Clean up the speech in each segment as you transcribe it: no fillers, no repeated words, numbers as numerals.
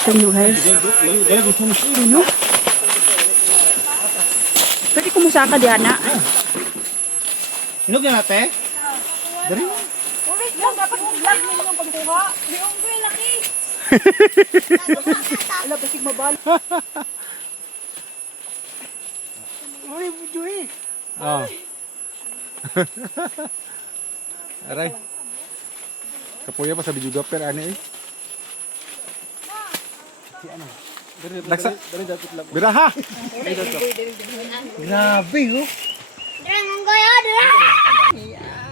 Ito nyo guys. Ano? Pwede kumusaka Diana. Hinog yan ate? Dari mo. Ulit lang, dapat vlog mo yung pagkuha. Yung girl, laki. Wala, basig mabal. Ay, video eh. Oh. Aray. Kapuya pa sa video gapper ani eh. Si ano? Laksa. Biraha. Grabe oh.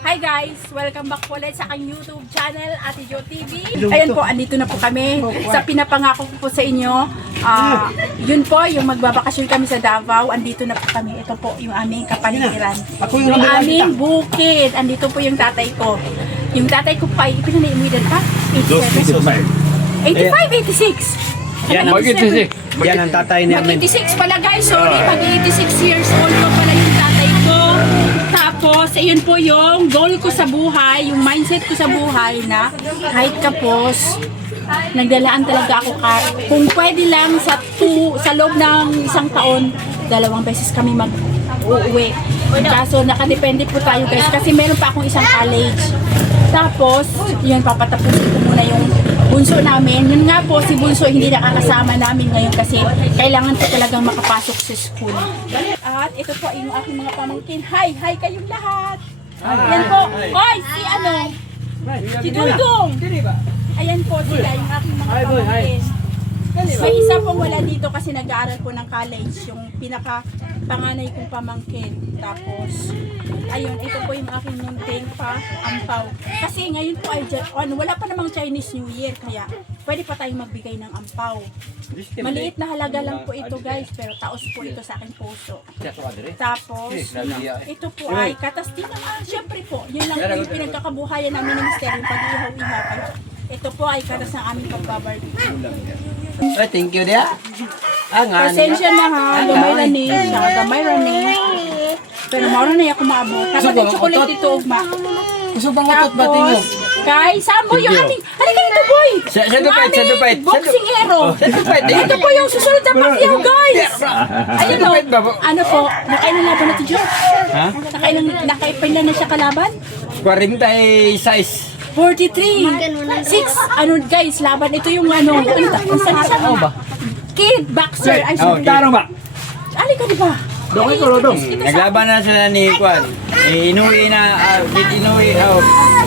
Hi guys! Welcome back po ulit sa aking YouTube channel, Ate Jo TV. Ayan po, andito na po kami sa pinapangako ko po sa inyo. Yun po, yung magbabakasyon kami sa Davao. Andito na po kami. Ito po yung aming kapaligiran. Yung aming bukid. Andito po yung tatay ko. Yung tatay ko pa, ipinanaimuidan pa? 87? 85, 86. Yan ang tatay namin. Mag-86 pala guys, sorry. Mag-86 years old pa pala yung tatay ko. Tapos, ayun po yung goal ko sa buhay, yung mindset ko sa buhay na kahit kapos, nagdalaan talaga ako kung pwede lang sa loob ng isang taon, 2 beses kami mag-uwi. Kaso nakadepende po tayo guys kasi meron pa akong isang college. Tapos, yun, papatapusin ko muna yung bunso namin. Yun nga po, si bunso hindi nakakasama namin ngayon kasi kailangan po talagang makapasok sa school. At ito po yung aking mga pamangkin. Hi! Hi kayong lahat! Yan po. Oy! Si ano? Si Dudong! Ayan po sila yung aking mga pamangkin. May isa pong wala dito kasi nag-aaral po ng college, yung pinaka-panganay kong pamangkin. Tapos, ayun, ito po yung aking munting pa, ampaw. Kasi ngayon po ay, wala pa namang Chinese New Year, kaya pwede pa tayong magbigay ng ampaw. Maliit na halaga lang po ito guys, pero taos po ito sa aking puso. Tapos, ito po ay katasting naman. Siyempre po, yun lang po yung pinagkakabuhayan namin ni Mister, yung pag-ihaw-ihaw. Ito po ay katas ng aming pagbabarbecue. Oh, thank you dia. Pasensya na ha, gamay rani, gamay rani. Pero mauro na ako maabot. Tapos yung chocolate dito, ugma. Gusto bang utot ba tingog? Kay Sambo yung aming, halika dito boy! Sa dupait. Boxing hero! Ito po yung susunod na Pacquiao guys! Ayun o, ano po, nakailan laban na ito Jo? Ha? Nakailan na siya kalaban? 46. 43! 6, ano guys, laban. Ito yung ano, ano ba? Kid boxer. Ay, Taro ba? ali ka di ba? Doon ko rodong. Naglaban na sila ni Kwan. Inuwi na, Inuwi.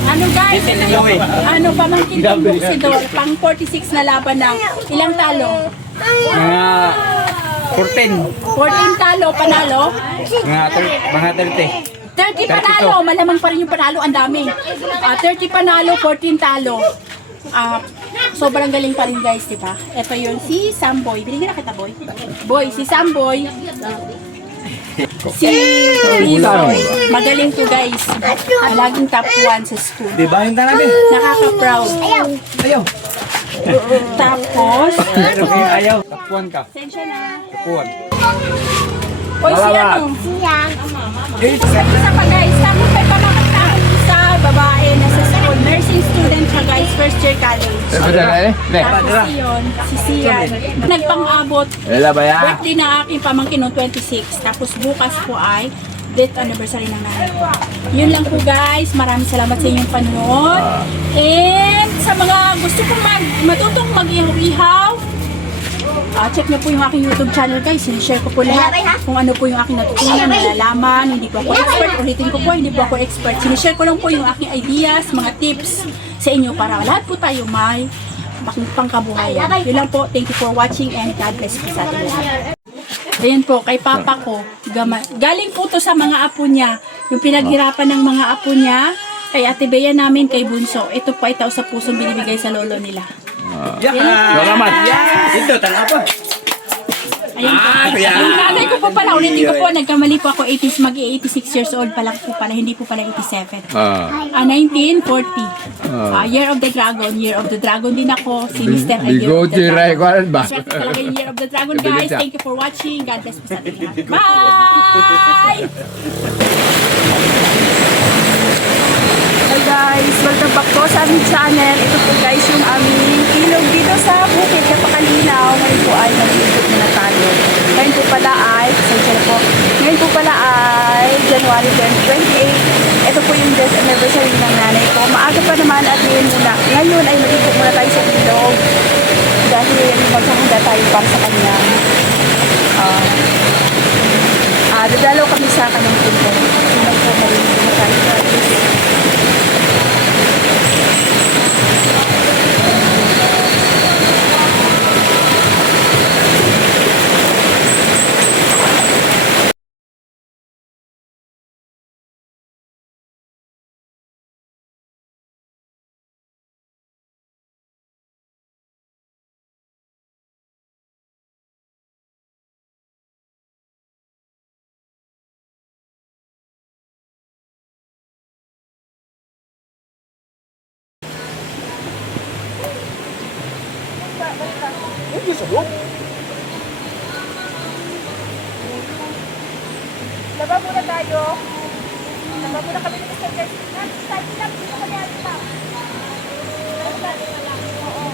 Ano guys? Inuwi. Ano, pamangkin ng boxidor, pang 46 na laban na. Ilang talo? Mga 14 talo, panalo? mga 30. 30 panalo, malamang pa rin yung panalo, ang dami. 30 panalo, 14 talo. Sobrang galing pa rin guys, di ba? Ito yun, si Samboy. Binigyan na kita, boy. Boy, si Samboy. Si Bisoy. Magaling to guys. Laging top 1 sa school. Di ba yung namin? Nakaka-proud. Ayaw. Tapos, Ayaw. Tapuan ka. sensya na. Tapuan. Oy, si ano? Isa pa guys, tapos may pamakataan sa babae na sa school. Nursing student siya guys, first year college. Tapos yun, si Sian. Nagpang-abot. Birthday na aking pamangkin noong 26. Tapos bukas po ay death anniversary ng nanay ko. Yun lang po guys. Maraming salamat sa inyong panonood. And sa mga gusto kong matutong mag-ihaw-ihaw, check niyo po yung aking YouTube channel guys. Sinishare ko po lahat kung ano po yung aking natutunan, nalalaman. Hindi po ako expert. Ulitin ko po, hindi po ako expert. Sinishare ko lang po yung aking ideas, mga tips sa inyo para lahat po tayo may pangkabuhayan. Yun lang po. Thank you for watching and God bless po sa ating lahat. Ayan po, kay papa ko. Galing po to sa mga apo niya. Yung pinaghirapan ng mga apo niya. Kay Ate Bea namin, kay Bunso. Ito po ay tao sa pusong binibigay sa lolo nila. Salamat. Ito, tanga pa. Ayan po. Yung nanay ko po pala, ulitin ko po, nagkamali po ako, mag-86 years old pa lang po pala, hindi po pala 87. 1940. Year of the Dragon. Year of the Dragon din ako. Si Mr. ay Year of the Dragon. Swerte talaga yung Year of the Dragon, guys. Thank you for watching. God bless po sa ating lahat. Bye! Hi guys! Welcome back po sa aming channel. Ito po guys yung aming ilog dito sa bukid. Kapakaliit. tayo po ay mag-iikot muna tayo. Ngayon po pala ay, ngayon po pala ay January 2028. Ito po yung death anniversary ng nanay ko. Maaga pa naman at ngayon ay mag-iikot muna tayo sa ilog. Dahil magsahanda tayo para sa kanya. Dadalaw kami sa kanyang punto. Hindi po marinig na tayo. Laba muna tayo. Laba muna kami ng Mr. Guys. Start lang. Dito kami alita. Oo.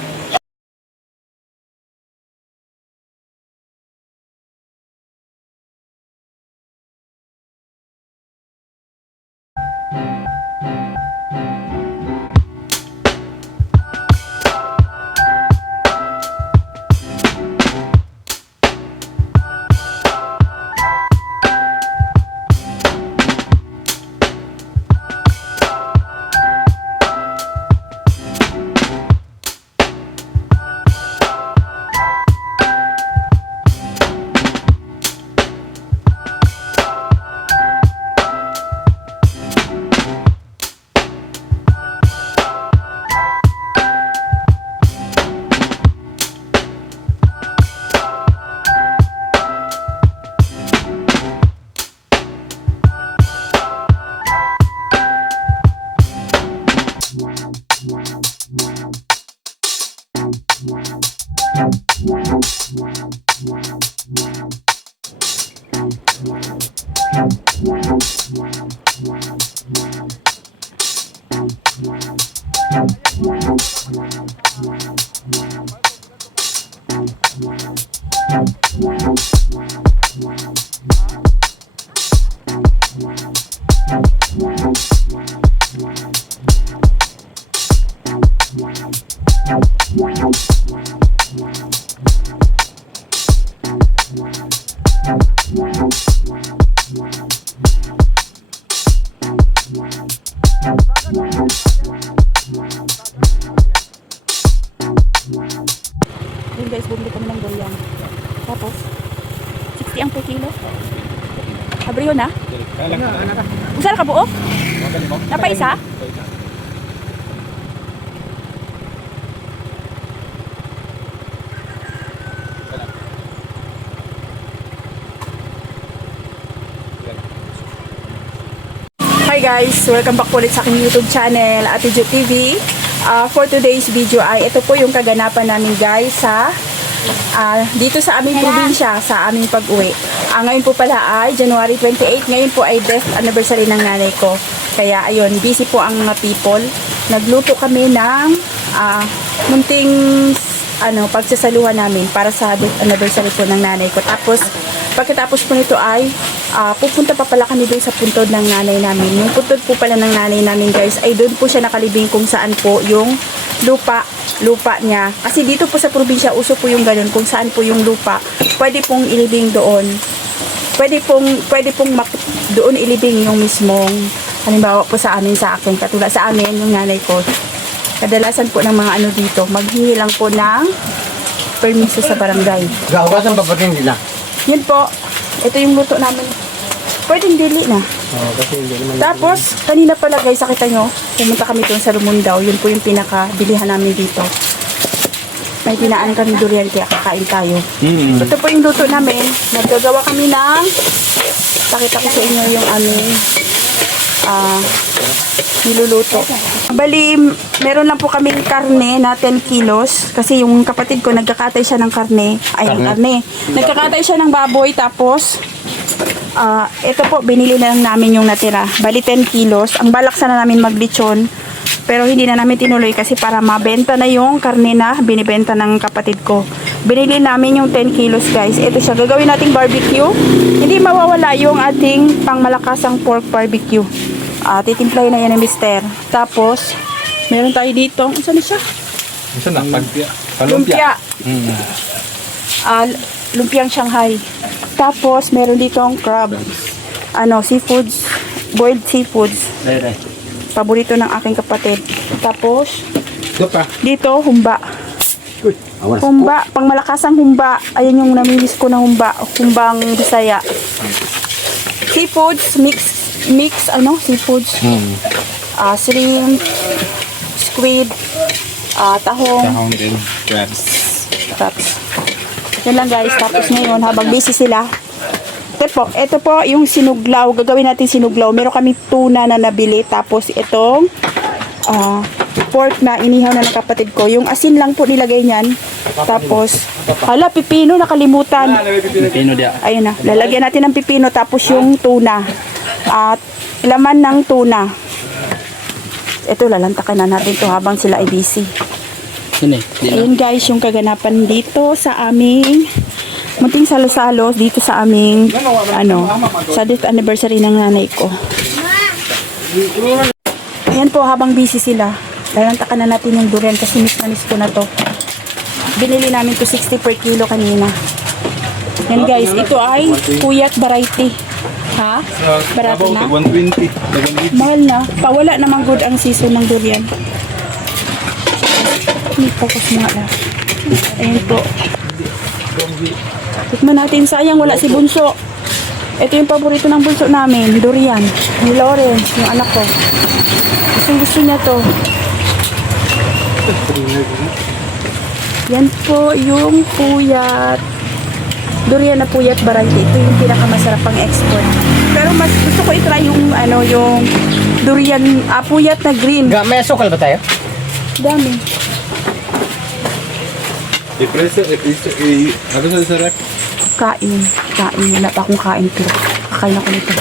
Yun guys, bumili kami ng durian. Tapos, 60 ang per kilo. Abriyo na? Usa na ka buo? Napa isa? Hi guys! Welcome back ulit sa aking YouTube channel, Ate Jo TV. For today's video ay ito po yung kaganapan namin guys sa dito sa aming probinsya, sa aming pag-uwi. Ngayon po pala ay January 28. Ngayon po ay death anniversary ng nanay ko. Kaya ayun, busy po ang mga people. Nagluto kami ng munting pagsasaluhan namin para sa death anniversary po ng nanay ko. Tapos pagkatapos po nito ay pupunta pa pala kami doon sa puntod ng nanay namin. Yung puntod po pala ng nanay namin guys ay doon po siya nakalibing kung saan po yung lupa niya. Kasi dito po sa probinsya uso po yung ganun, kung saan po yung lupa pwede pong ilibing doon. Pwede pong doon ilibing yung mismong halimbawa po sa akin, katulad sa amin yung nanay ko. Kadalasan po ng mga dito, maghingi lang po ng permiso sa barangay. Gahugasan pa pating nila. Yun po, ito yung luto namin. Pwedeng dili na. Kasi hindi naman. Tapos, kanina pala guys, nakita nyo, pumunta kami doon sa Lumundaw. Yun po yung pinakabilihan namin dito. May pinaan kami durian kaya kakain tayo. Ito po yung luto namin. Naggagawa kami ng, pakita ko sa inyo yung aming niluluto. Bali, meron lang po kaming karne na 10 kilos. Kasi yung kapatid ko, nagkakatay siya ng karne. Nagkakatay siya ng baboy. Tapos, ito po, binili na lang namin yung natira. Bali, 10 kilos. Ang balak sana namin maglechon. Pero hindi na namin tinuloy kasi para mabenta na yung karne na binibenta ng kapatid ko. Binili namin yung 10 kilos guys. Ito siya. Gagawin nating barbecue. Hindi mawawala yung ating pangmalakasang pork barbecue. Titimplahin na yan ni Mister. Tapos, meron tayo dito. Saan na siya? Isa na, palumpia. Lumpia. Hmm. Lumpiang Shanghai. Tapos, meron dito ang crab. Seafoods. Boiled seafoods. Paborito ng aking kapatid. Tapos, dito, humba. Humba, pangmalakasang humba. Ayan yung namimiss ko na humba. Humbang Bisaya. Seafoods, mix, seafoods. Shrimp, squid, tahong. Tahong din, crabs. Yan lang guys. Tapos ngayon, habang busy sila, ito po yung sinuglaw. Gagawin natin sinuglaw. Meron kami tuna na nabili. Tapos itong pork na inihaw na ng kapatid ko. Yung asin lang po nilagay niyan. Tapos, pipino nakalimutan. Pino dia. Ayun na. Lalagyan natin ng pipino. Tapos yung tuna. At laman ng tuna. Ito, lalantakan na natin to habang sila ay busy. Sini. Ayun guys, yung kaganapan dito sa aming munting salo-salo dito sa aming sa death anniversary ng nanay ko. Ayan po, habang busy sila, lalantakan na natin yung durian kasi miss na miss ko na to. Binili namin to 60 per kilo kanina. Yan guys, ito ay puyat variety. Ha? Barato na? 120. Mahal na. Pawala namang good ang season ng durian. Hindi focus mga lang. Ayan po. Tikman natin. Sayang wala si Bunso. Ito yung paborito ng bunso namin. Durian. Ni Lawrence, yung anak ko. Gusto niya to. Yan po yung puyat. Durian na puyat variety. Ito yung pinakamasarap pang export. Pero mas gusto ko i-try yung yung durian puyat na green. May asukal ba tayo? Dami. Ano sa rep? Kain. Wala pa akong kain pero kakain ako nito.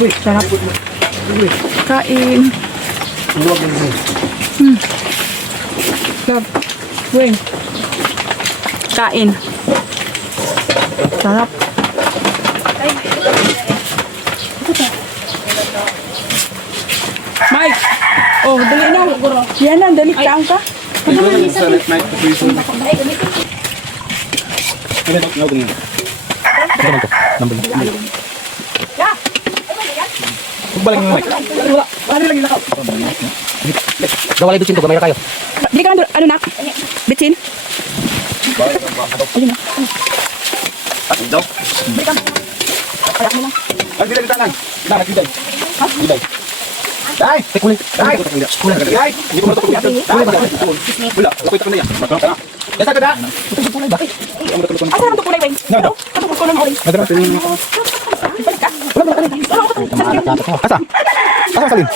Uy, sarap. Kain. Love. Uy. Kain. Sarap. Mike! Oh, dali na. Yan na, dali ka ka. Balik mo, Mike. Gawalay bitsin to, gamay na kayo. Dili ka na, Bitsin. Ayun na. Daw. Ay, bilang tanan. Dapat bilang. Ha? Bilang. Dai, kulit. Dai. Dai, hindi ko matutuloy yan. Dai, wala. Kulit ko na yan. Yasa ka da. Asa naman ito kulay, Weng? No. Ito ko ng orange. Madara sa inyo. Asa? Asa salin?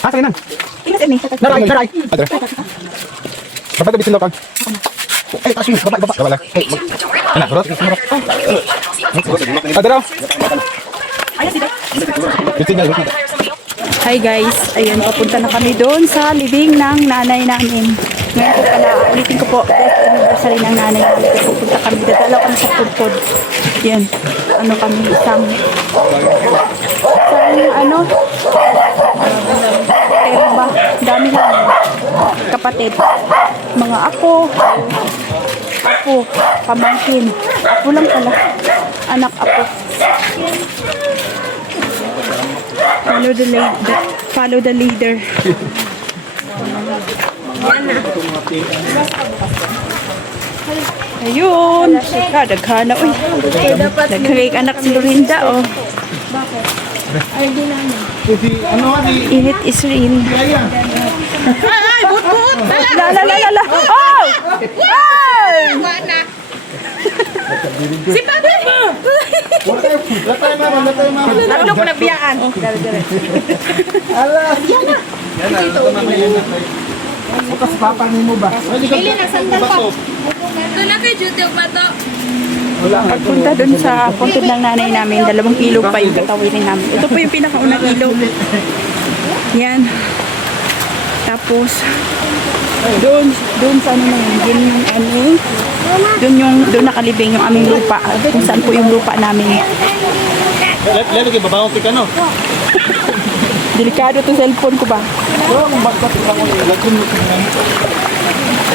Asa yan? Tingnan din. Naray. Madara. Bapak tu bisin lokal. Tas yun, baba. Wala. Anak, rot. Madara. Bisin na. Hi guys, ayun, papunta na kami doon sa living ng nanay namin. Ngayon po pala, ulitin ko po, death anniversary ng nanay namin. Pupunta kami, dadalaw kami sa pudpud. Yan, kami, isang terba, dami lang. Kapatid, mga apo, pamangkin, apo lang pala, anak apo. Follow the leader. Ayun. Daghana. Uy. Nagkagay anak si Lorinda. Oh. Init is real. Ay, but. La. Oh! Ay! Si Papa mo! Tatlo ko nagbiyaan. Bukas papa mo ba? Pili na sandal pa. Ito na kay Judeo pa to. Pagpunta dun sa puntod ng nanay namin, 2 kilo pa yung katawirin namin. Ito po yung pinakaunang kilo. Yan. Tapos, Doon sa ano na yun, doon nakalibing yung aming lupa, kung saan po yung lupa namin. Lalo kayo, babawang ka no? Delikado itong cellphone ko ba?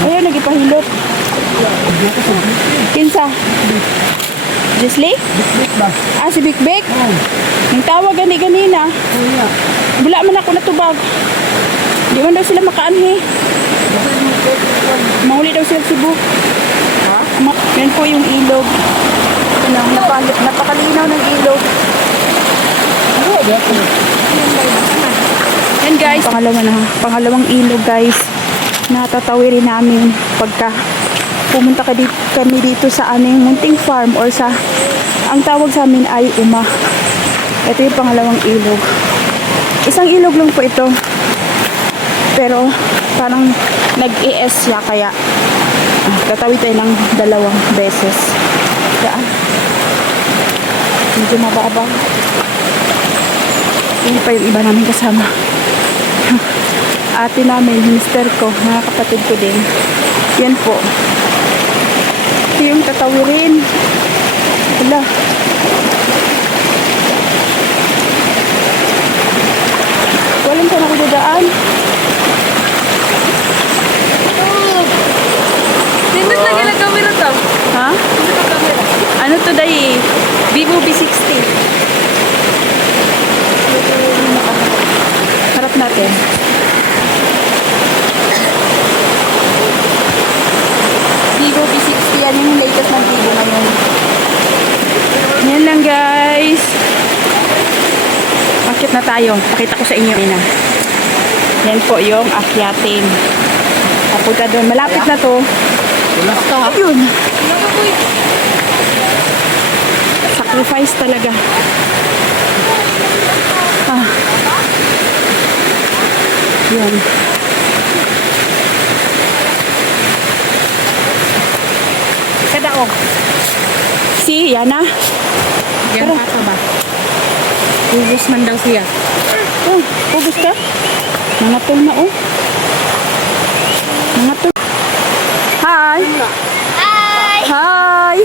Ayun, nagipahilot. Kinsa? Jesly? Ah, si Big Big? Nang tawag ganina. Wala man ako natubag. Di man daw sila makaanhi. Mahuli daw sila Cebu. Yan po yung ilog. Napakalinaw ng ilog. Yan guys, pangalawang ilog guys. Natatawirin namin pagka pumunta kami dito sa aming munting farm or sa ang tawag sa amin ay Uma. Ito yung pangalawang ilog. Isang ilog lang po ito. Pero parang nag-ES siya kaya tatawid tayo ng 2 beses. Daan. Medyo mababa. Hindi pa yung iba namin kasama. Ate namin, mister ko, mga kapatid ko din. Yan po. Ito yung tatawirin. Wala. Walang saan ako dadaan. Sino na ginagamit ito? Ha? Ano to day? Vivo V60. Harap natin. Vivo V60. Yan yung latest ng Vivo ngayon. Yan lang guys. Akit na tayo. Pakita ko sa inyo. Yan po yung akyatin. Papunta doon. Malapit na to. Yun. Sacrifice talaga. Yan. Kadao. Si Yana. Yan pa ba? Ubus man daw siya. Oh, ubus ka? Nangatol na oh. Nangatol. Hi. Hi. Hi.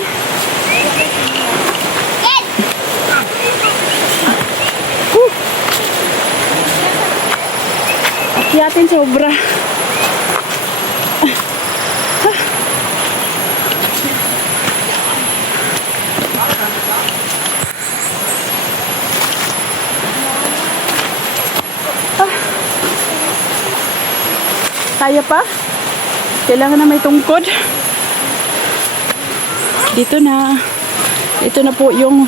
Akyatin sobra. Kaya pa? Kailangan na may tungkod. Dito na. Ito na po yung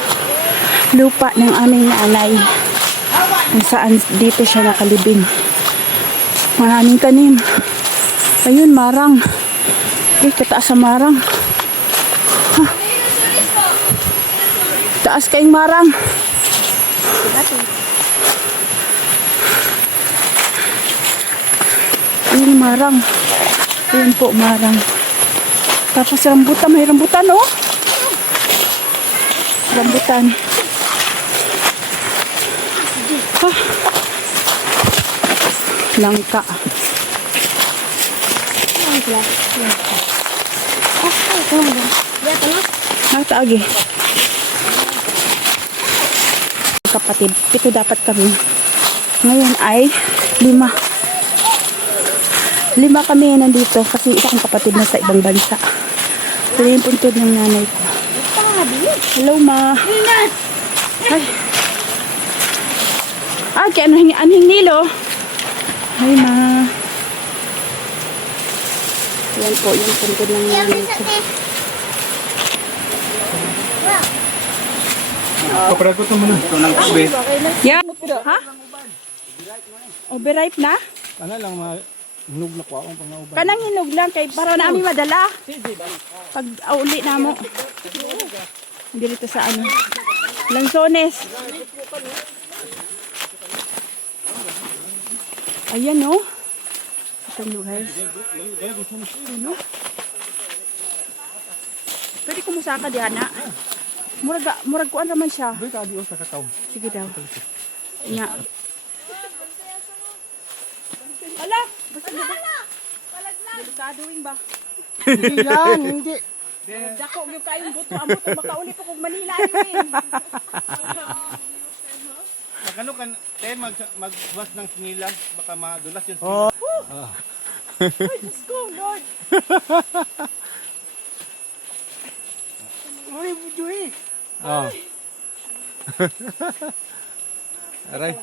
lupa ng aming nanay. Kung saan dito siya nakalibing. Maraming tanim. Ayun, marang. Kataas sa marang. Taas kayong marang. Ayun, marang. Ayun po, marang. Tapos rambutan. May rambutan, oh. Rambutan. Langka. Nagtaagi. Kapatid, 7 dapat kami. Ngayon ay 5. 5 kami nandito kasi isa kong kapatid na sa ibang bansa. Pero yung puntod ng nanay ko. Hello, ma. Ay. Ah, kaya anhing nilo. Hi, ma. Yan po, yung puntod ng nanay ko. Kaparagot naman ito ng ube. Yeah. Ha? Overripe na? Ano lang, hinog na ko akong pangauban. Kanang hinog lang kay para namin madala. Pag uli na mo. Dito sa ano. Lanzones. Ayan oh. Ito guys. Ayan oh. Pwede kumusaka di ana. Murag kuan raman siya. Doy ka adios sa kakao. Sige daw. Nya. Ala, Gaduing ba? Hindi yan, hindi. Dako yung kayong buto. Amo to makauli po kung Manila yun. Magano kan magwas ng sinilas baka madulas yung Oh. Ay, Diyos ko, Lord. Uy, Joey. Oh. Aray.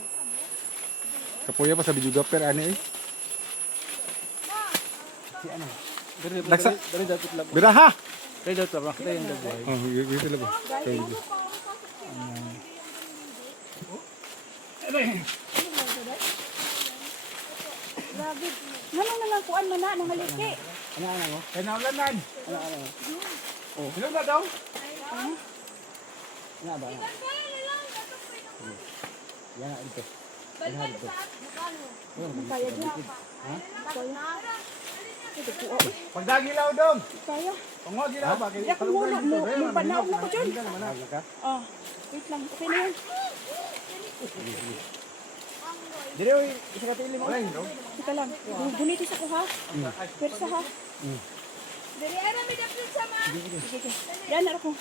Kapuya pa sa video per ani eh. Laksa. Biraha. Kaya daw tabak na yung dagway. Oh, gitu lang ba? Ano na lang kuan man na nangaliki. Kaya naulanan. Oh, hilang na daw. Pagdagilaw dong. Kaya. Pangwa gilaw ba? Yak mo mo panaog na ko dyan. Oh, wait lang. Okay na yan. Dire oy, isa ka tili mo. Teka lang. Bunitis ako ha. Persa ha. Dari ara mi dapat sama. Sige. Yan ako.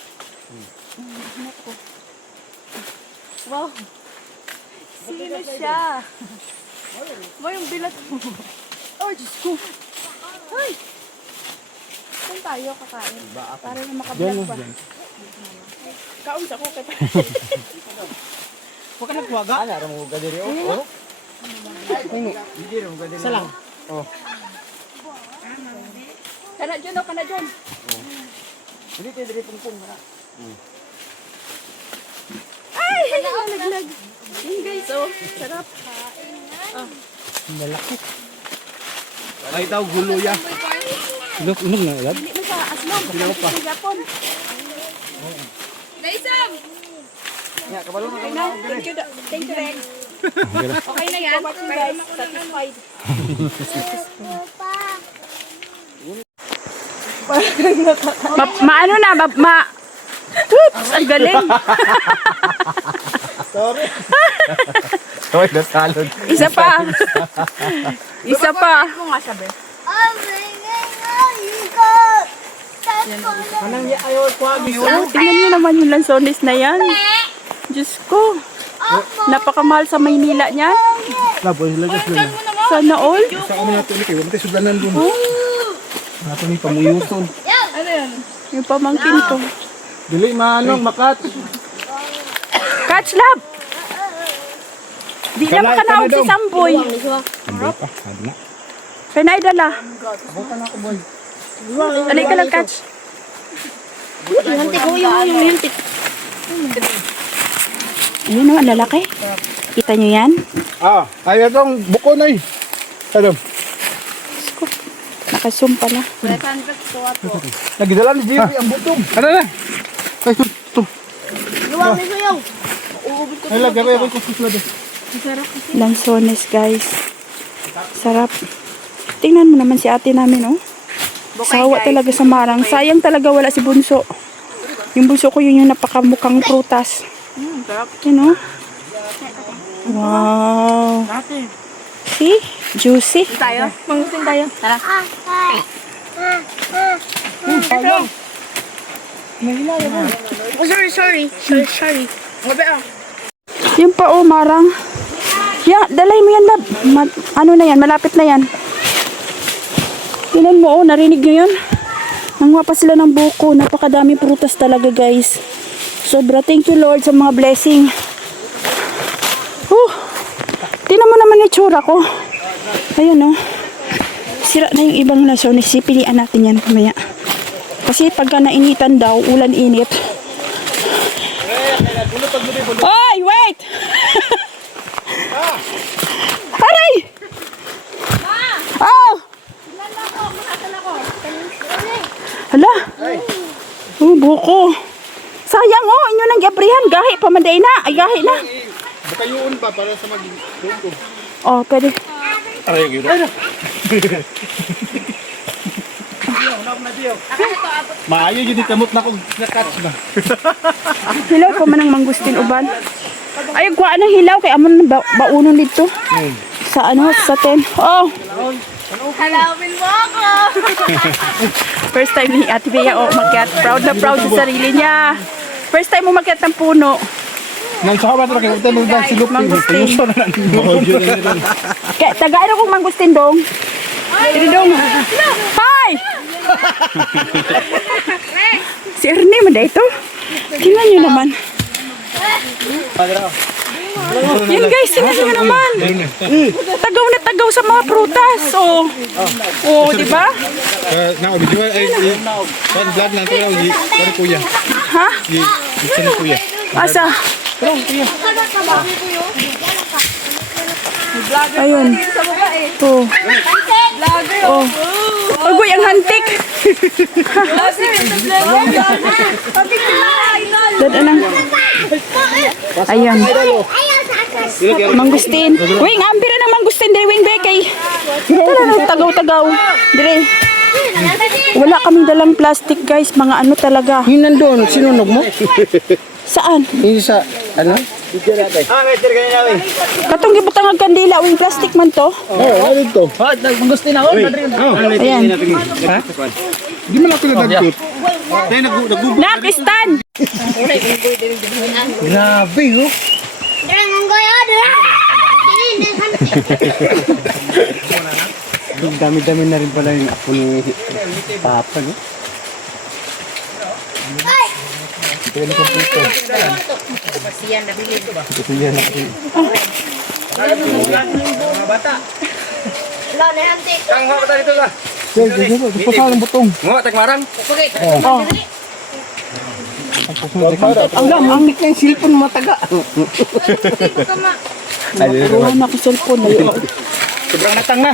Hanap ko. Wow. Sino siya? Mo yung bilat mo. Oh, Diyos ko. Ay. Saan tayo kakain? Para na makablog pa. Kaon sa ko kay Huwag ka nagwaga. Ana ra mo gadiri oh. Hindi rin maganda. Salang. Oh. Kana dyan o, kana dyan. Dili te dire pungpung na. Ay! Nalaglag. Yun guys, oh. Sarap. Malaki. Ay daw gulo ya. Look na yan. Hindi mo sa aslong. Sa Japon. Daisam! Ya, kabalo na. Okay na. Thank you, thank you, Rex. Okay na yan. Guys, satisfied. Maano na, Oops, ang galing. Sorry. Oy, nasalod. Isa pa. Isa pa. Mo nga sabi. Anang ayaw kwagi yun. Tingnan niyo naman yung lansones na yan. Diyos ko. Napakamahal sa Maynila niyan. Laboy lagas lang. Sana all. Sa kami nato ni kay wala tay sudlanan dun. Nato ni pamuyuton. Yung pamangkin ko. Dili manong makat. Catch lab. Di na makanaog si Samboy. Hindi pa, adna. Penay dala. Bukan ako boy. Alay ka lang, catch. Yung Ayun o, ang lalaki. Kita nyo yan? Ah, ay atong buko na eh. Ano? Nakasum pala. Nagidala ni Jimmy ang butong. Ano na? Ay, ito. Luwang nito yung. Ay, lagay ko yung kususunod. Lansones, guys. Sarap. Tingnan mo naman si ate namin, oh. Sawa talaga sa marang. Sayang talaga wala si Bunso. Yung bunso ko yun yung napakamukhang prutas. You know? Wow. See? Juicy. Tayo? Mangusing tayo. Tara. Sorry. Yung pa, oh, marang. Yeah, dalay mo yan, Dab. Ano na yan? Malapit na yan. Tingnan mo, oh, narinig nyo yun? Nanguha pa sila ng buko. Napakadami prutas talaga, guys. Sobra. Thank you, Lord, sa mga blessing. Tingnan mo naman yung tsura ko. Ayun, oh. Sira na yung ibang lansones. Pilian natin yan kumaya. Kasi pagka nainitan daw, ulan-init. Oy, wait! Aray! Oh! Hala. Oh, buko. Sayang, oh. Inyo nang gabrihan. Gahi pa manday na. Ay, gahi na. Baka yun ba para sa mag-tuto. Oh, pwede. Aray, yun. Maayo yun kamot na kong na-catch ba? Hilaw pa man ang mangustin uban. Ay, kuha ng hilaw kay amon na baunon dito. Sa ano, sa 10. Oh. Halawin mo ako. First time ni Ate Bea umakyat. Proud na proud sa sarili niya. First time umakyat ng puno. Nang sa kabat rakin, ito mo ba silupin? Mangustin. Ayuso na lang. Kaya tagaan akong mangustin dong. Dong. Hi! Si Ernie mo dito. Tingnan niyo naman. Yan guys, tingnan niyo naman. Tagaw na tagaw sa mga prutas. Oh, di ba? Na, video ay vlog lang to lang dari kuya. Ha? Isa ni kuya. Asa? Ayun. Oh. Oh. Agoy, ang hantik. Dada nang. Ayan. Mangustin. Wing, ambira ng mangustin dire wing bekay. Tara na tagaw-tagaw. Dire. Wala kaming dalang plastic guys, mga ano talaga. Yung nandun, sinunog mo? Saan? Yung sa, ano? May tirgay na namin. Katong gibutang ang kandila, wing plastic man to. Ano to? Ayan. Di man ako nadagkot. Tayo nagbubo. Nakistan! Grabe, oh. Dami-dami na rin pala yung apo ni Papa, no? Tangho ka dito ba? Pasal ang butong. Ngo, tagmarang. Ang lamig na yung cellphone mataga. Ruhan ako cellphone. Sobrang natang na.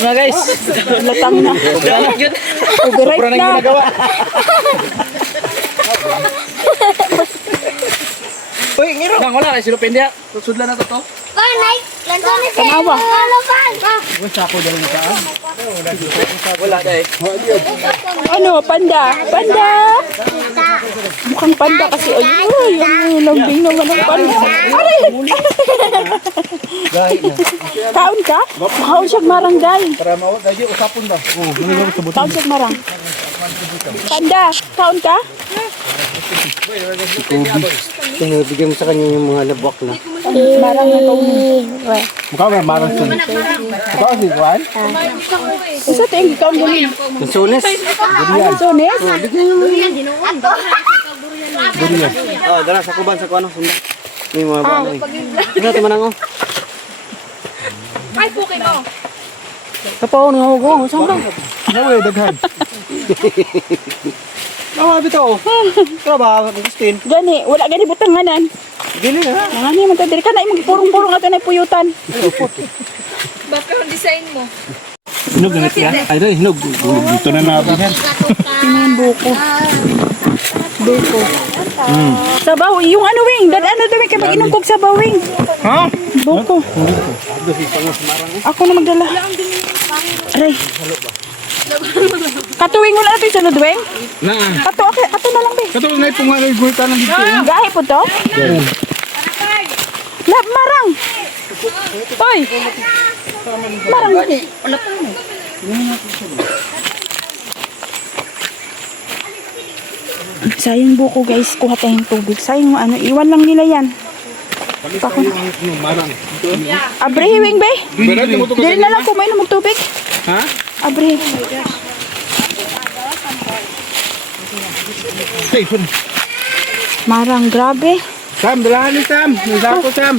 Mga guys. Latang na. Overripe Sobrang nang na. ginagawa. Uy, ngiro. Bang, wala kay silupin diha. Susudlan na to to. Tanawa. Wala dai. Ano, panda? Panda! Mukhang panda kasi. Ay, ang lambing naman ng panda. Aray! Kaon ka? Kaon siya marangday. Para mawag aja usapon ba. Kaon siya marang. Panda, kaon ka? Tinibigyan mo sa kanya yung mga labak na. Marang na kaon. Mukha ba marang sun. Ikaw si Juan? Isa ito yung kaon gawin. Yung sunes. Sones? Oh, dala sa kuban sa kuano sunda. Ni mga banoy. Ano to manango? Ay, puki mo. Kapaw nga ako, saan Nawe daghan. Nawa bitaw. Traba, Agustin. Gani, wala gani butanganan. Dili na. Nangani man to diri ka na imong purong-purong ato na puyutan. Bakit ang design mo? Hinog na siya. Ay, dai hinog. Dito na nabihan. Tingnan buko. Buko. Sabaw, yung ano wing, ano daw kay mag-inom kog sabaw wing. Ha? Buko. Ako na magdala. Aray. Katuwing wala natin sunod wing. Naa. Kato na lang be. Kato na ipunga na gulta ng dito. Gahi po to. Lab marang. Hoy. Marang. Sayang buko guys, kuha tayong tubig. Sayang ano, iwan lang nila yan. Pako na. Marang. Abre, wing be. Dili na lang kumain ng tubig. Ha? Abre. Hey, sun. Marang, grabe. Sam, dalahan ni Sam. Nasa ko Sam.